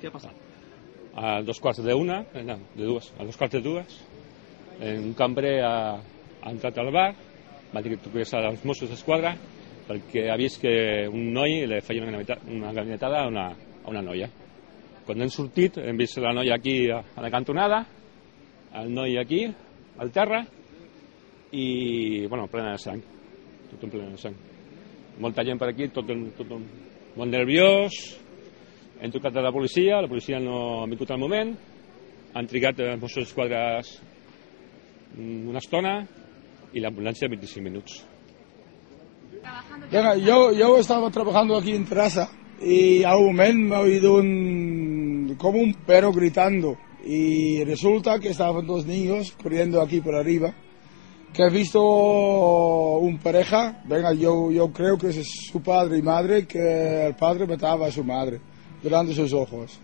Què ha passat? A 2:45, no, a 2:45, un cambrer ha entrat al bar, va dir que truqués als Mossos d'Esquadra perquè ha vist que un noi li feia una ganivetada a una noia. Quan hem sortit hem vist la noia aquí a la cantonada, el noi aquí, al terra, i, bueno, plena de sang, tot plena de sang. Molta gent per aquí, tot molt nerviós. Hem trucat a la policia no ha vingut al moment, han trigat els Mossos d'Esquadra una estona y la ambulancia 25 minutos. Venga, yo estaba trabajando aquí en terraza y a un momento me he oído como un perro gritando y resulta que estaban dos niños corriendo aquí por arriba, que he visto un pareja, venga, yo creo que es su padre y madre, que el padre mataba a su madre delante de sus ojos.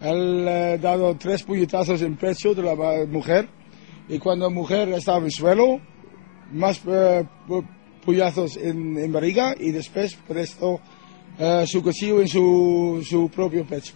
Él ha dado 3 puñetazos en el pecho de la mujer y cuando la mujer estaba en el suelo, más puñazos en barriga y después prestó su cuchillo en su propio pecho.